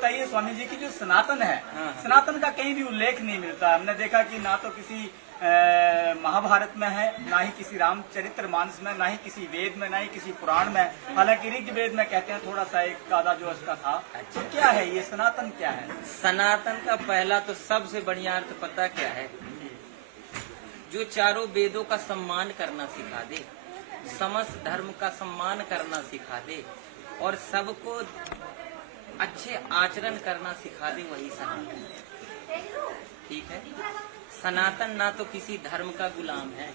बताइए स्वामी जी की जो सनातन है, हाँ। सनातन का कहीं भी उल्लेख नहीं मिलता। हमने देखा कि ना तो किसी महाभारत में है, ना ही किसी रामचरित्र मानस में, ना ही किसी वेद में, ना ही किसी पुराण में। हालांकि ऋग्वेद में कहते हैं थोड़ा सा एक आधा जो उसका था। तो क्या है ये सनातन, क्या है? सनातन का पहला तो सबसे बढ़िया अर्थ पता क्या है? जो चारों वेदों का सम्मान करना सिखा दे, समस्त धर्म का सम्मान करना सिखा दे और सबको अच्छे आचरण करना सिखा दे, वही सनातन। ठीक है। सनातन ना तो किसी धर्म का गुलाम है,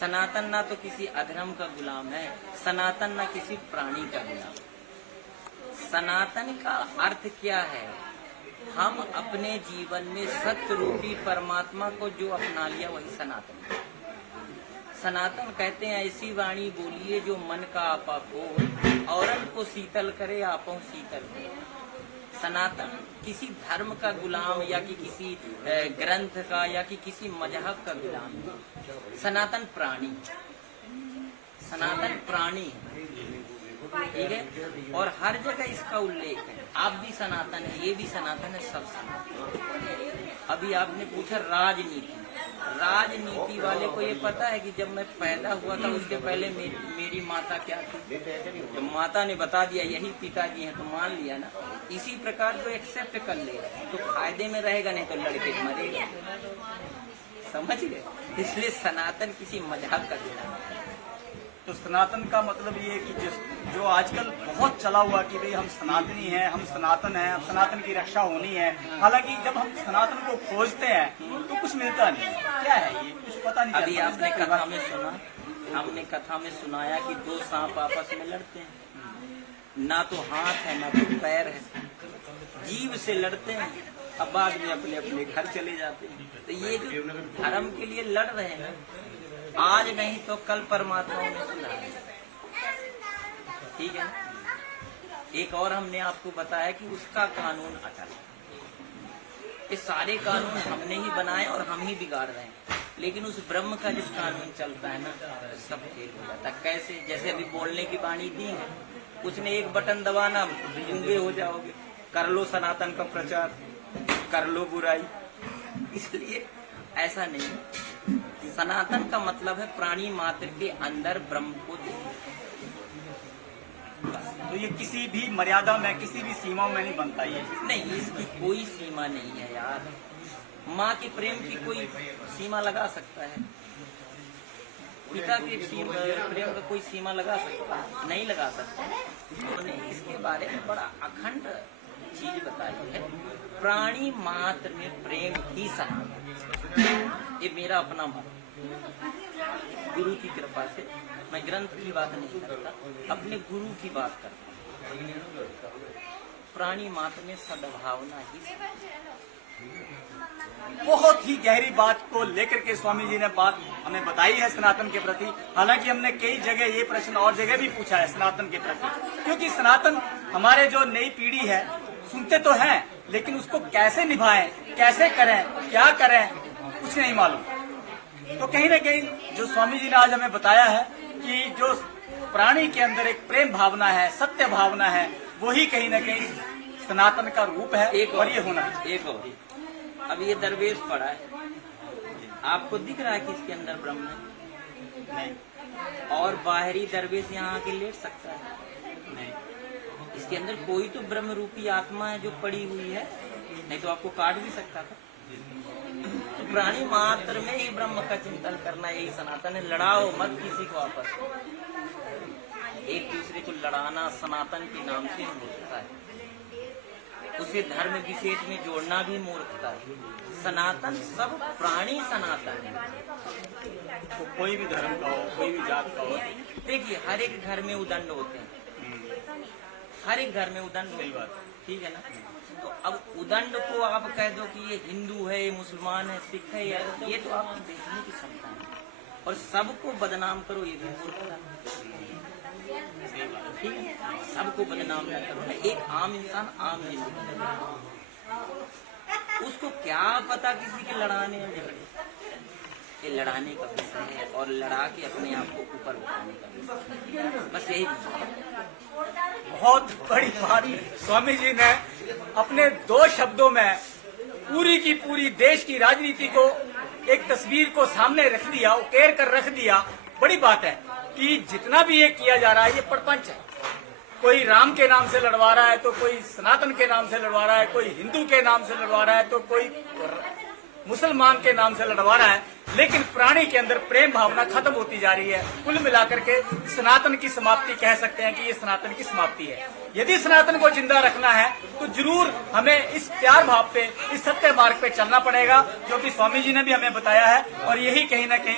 सनातन ना तो किसी अधर्म का गुलाम है, सनातन ना किसी प्राणी का गुलाम। सनातन का अर्थ क्या है? हम अपने जीवन में सत्य रूपी परमात्मा को जो अपना लिया, वही सनातन है। सनातन कहते हैं ऐसी वाणी बोलिए जो मन का आपा को, औरन को शीतल करे आपो शीतल करे। सनातन किसी धर्म का गुलाम या कि किसी ग्रंथ का या कि किसी मजहब का गुलाम नहीं। सनातन प्राणी, सनातन प्राणी है, ठीक है। और हर जगह इसका उल्लेख है। आप भी सनातन है, ये भी सनातन है, सब सनातन। अभी आपने पूछा राजनीति, राजनीति वाले को ये पता है कि जब मैं पैदा हुआ था उसके पहले मेरी माता क्या थी? जब माता ने बता दिया यही पिताजी हैं तो मान लिया ना। इसी प्रकार जो एक्सेप्ट कर ले तो फायदे में रहेगा, नहीं तो लड़के मरेगा। समझ गए? इसलिए सनातन किसी मजहब का गुलाम है। तो सनातन का मतलब ये है कि जो आजकल बहुत चला हुआ कि भाई हम सनातनी हैं, हम सनातन हैं, हम सनातन की रक्षा होनी है। हालांकि जब हम सनातन को खोजते हैं तो कुछ मिलता नहीं। क्या है ये? कुछ पता नहीं। अभी आपने कथा में सुना, हमने कथा में सुनाया कि दो सांप आपस में लड़ते हैं, ना तो हाथ है ना तो पैर है, जीव से लड़ते हैं। अब बाद में अपने अपने घर चले जाते हैं। तो ये जो धर्म के लिए लड़ रहे हैं, आज नहीं तो कल परमात्मा ने सुना। ठीक है। एक और हमने आपको बताया कि उसका कानून अटल है। ये सारे कानून हमने ही बनाए और हम ही बिगाड़ रहे हैं। लेकिन उस ब्रह्म का जिस कानून चलता है ना, तो सब ठीक हो जाता है। कैसे? जैसे अभी बोलने की वाणी दी है, उसने एक बटन दबाना, गूंगे हो जाओगे। कर लो सनातन का प्रचार, कर लो बुराई। इसलिए ऐसा नहीं। सनातन का मतलब है प्राणी मात्र के अंदर ब्रह्म को देखना। तो ये किसी भी मर्यादा में, किसी भी सीमा में नहीं बनता ये? नहीं, इसकी कोई सीमा नहीं है यार। माँ के प्रेम की कोई सीमा लगा सकता है? पिता के प्रेम का कोई सीमा लगा सकता है? नहीं लगा सकता। उन्होंने इसके बारे में बड़ा अखंड चीज बताई है। प्राणी मात्र में प्रेम ही सनातन। ये मेरा अपना मत, गुरु की कृपा से। मैं ग्रंथ की बात नहीं करता, अपने गुरु की बात करता हूँ। प्राणी मात्र में सद्भावना ही। बहुत ही गहरी बात को लेकर के स्वामी जी ने बात हमें बताई है सनातन के प्रति। हालांकि हमने कई जगह ये प्रश्न और जगह भी पूछा है सनातन के प्रति, क्योंकि सनातन हमारे जो नई पीढ़ी है सुनते तो हैं, लेकिन उसको कैसे निभाएं, कैसे करें, क्या करें, कुछ नहीं मालूम। तो कहीं ना कहीं जो स्वामी जी ने आज हमें बताया है कि जो प्राणी के अंदर एक प्रेम भावना है, सत्य भावना है, वही कहीं ना कहीं सनातन का रूप है। और ये होना एक और अब ये दरवेश पड़ा है, आपको दिख रहा है कि इसके अंदर ब्रह्म है? नहीं। और बाहरी दरवेश यहाँ आके लेट सकता है? नहीं। इसके अंदर कोई तो ब्रह्म रूपी आत्मा है जो पड़ी हुई है, नहीं तो आपको काट भी सकता था। तो प्राणी मात्र में ही ब्रह्म का चिंतन करना, यही सनातन है। लड़ाओ मत किसी को आपस में। एक दूसरे को लड़ाना सनातन के नाम से मूर्खता है। उसे धर्म विशेष में जोड़ना भी मूर्खता है। सनातन सब प्राणी सनातन है। तो कोई भी धर्म का हो, कोई भी जात का हो। देखिए हर एक घर में उदंड होते हैं, हर एक घर में उदंड होती है, ठीक है ना। तो अब उदंड को आप कह दो कि ये हिंदू है, ये मुसलमान है, सिख है, ये तो आप देखने की क्षमता है। और सबको बदनाम करो, ये भी मूर्खता। ठीक है, सबको बदनाम न करो। एक आम इंसान आम जिंदगी, उसको क्या पता किसी के लड़ाने में झगड़े। ये लड़ाने का विषय है और लड़ा के अपने आप को ऊपर उठाने का विषय। बस यही बहुत बड़ी बात स्वामी जी ने अपने 2 शब्दों में पूरी की पूरी देश की राजनीति को एक तस्वीर को सामने रख दिया, उकेर कर रख दिया। बड़ी बात है कि जितना भी ये किया जा रहा है ये प्रपंच है। कोई राम के नाम से लड़वा रहा है तो कोई सनातन के नाम से लड़वा रहा है, कोई हिंदू के नाम से लड़वा रहा है तो कोई मुसलमान के नाम से लड़वा रहा है, लेकिन प्राणी के अंदर प्रेम भावना खत्म होती जा रही है। कुल मिलाकर के सनातन की समाप्ति कह सकते हैं कि ये सनातन की समाप्ति है। यदि सनातन को जिंदा रखना है तो जरूर हमें इस प्यार भाव पे, इस सत्य मार्ग पे चलना पड़ेगा, जो कि स्वामी जी ने भी हमें बताया है। और यही कहीं ना कहीं